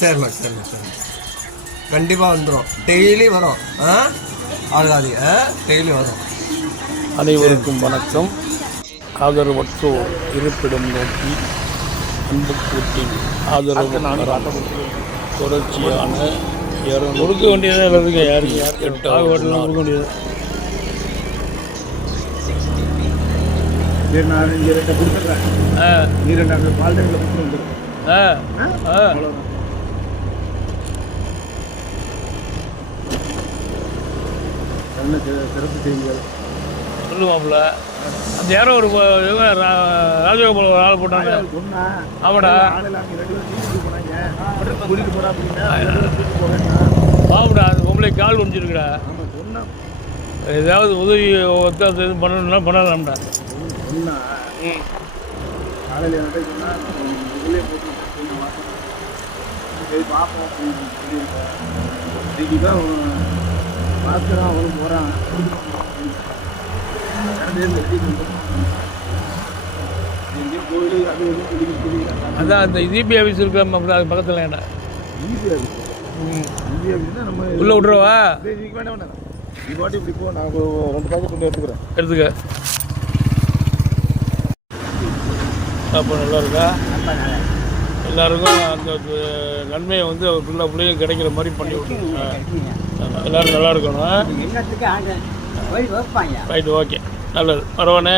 சரிண்ணா சரிண்ணா சரிண்ணா கண்டிப்பாக வந்துடும். டெய்லி வரும். ஆகாது, டெய்லி வரும். அனைவருக்கும் வணக்கம். ஆதரவற்றோர் இருப்பிடம் நோக்கி அன்புக்கூட்டின் ஆதரவு தொடர்ச்சியான கொடுக்க வேண்டியதாக இருக்குங்க. யாருக்கு 8வது கொடுக்க வேண்டியது. நான் இங்கே 2 கொடுத்துட்றேன். நீ 2 பால் டேங்கில் கொடுத்து வந்துடும். நல்ல சிறப்பு செய்திகள் சொல்லுவாப்புல. அந்த யாரோ ஒரு ராஜகோபால் ஒரு ஆள் போட்டாங்க. ஆமாடா ஆமாடா. அந்த பொம்பளை கால் ஒடிச்சிருக்குடா. ஏதாவது உதவி ஒத்தாது எதுவும் பண்ணணும்னா பண்ணலாம்டா. அவனும் போகிறான். அதான் அந்த ஜிபி ஆஃபீஸ் இருக்கிற அது பக்கத்தில் என்ன உள்ள விட்றவா இப்படி போ. நான் 2 பாக்கெட் கொண்டு எடுத்துக்க. அப்போ நல்லா இருக்கா? எல்லாருக்கும் அந்த நன்மையை வந்து அவர் பிள்ளையும் கிடைக்கிற மாதிரி பண்ணி விட்டுருங்க. எல்லோரும் நல்லா இருக்கணும். ரைட்டு, ஓகே, நல்லது. பரவானே.